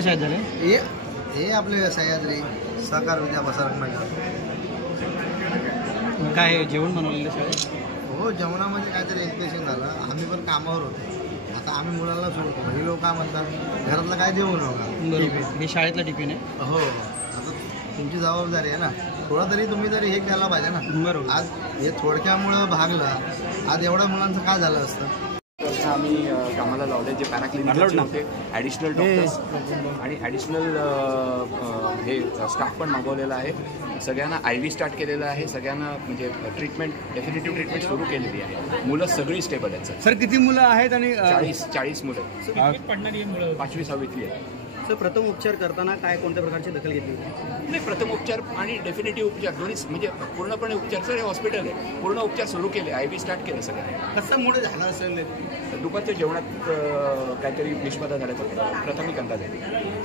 कुठल्या शाळेत झाले? हे आपले सह्याद्री सहकार विद्या बसरंगनगर. काय जेवण बनवलेलं शाळेत? हो, जेवणामध्ये काहीतरी इन्फेक्शन झालं. आम्ही पण कामावर होतो. आता आम्ही मुलांना सोडतो. हे लोक काय म्हणतात घरातलं काय देऊ नका. बरोबर. हे शाळेतला टिफिन आहे. हो, आता तुमची जबाबदारी आहे ना. थोडा तरी तुम्ही तरी हे केला पाहिजे ना. बरोबर. आज हे थोडक्यामुळं भागलं. आज एवढ्या मुलांचं काय झालं असतं. आम्ही कामाला लावले जे पॅराक्लिनिकचे होते, ॲडिशनल डॉक्टर्स आणि ॲडिशनल हे स्टाफ पण मागवलेला आहे. सगळ्यांना IV स्टार्ट केलेलं आहे. सगळ्यांना म्हणजे डेफिनेटिव्ह ट्रीटमेंट सुरू केलेली आहे. मुलं सगळी स्टेबल आहेत सर. किती मुलं आहेत आणि 40 मुलं पडणारी मुलं 5वी 6वीतली आहेत. सर, प्रथम उपचार करताना काय कोणत्या प्रकारची दखल घेतली? नाही, प्रथम उपचार आणि डेफिनेटिव्ह उपचार दोन्ही म्हणजे पूर्णपणे उपचार. सर, हे हॉस्पिटल आहे. पूर्ण उपचार सुरू केले. IV स्टार्ट केलं सगळ्यांना. कसं मुळे झालं असेल? दुपारच्या जेवणात काहीतरी विषबाधा झाल्याचा प्राथमिक अंदाज आहे.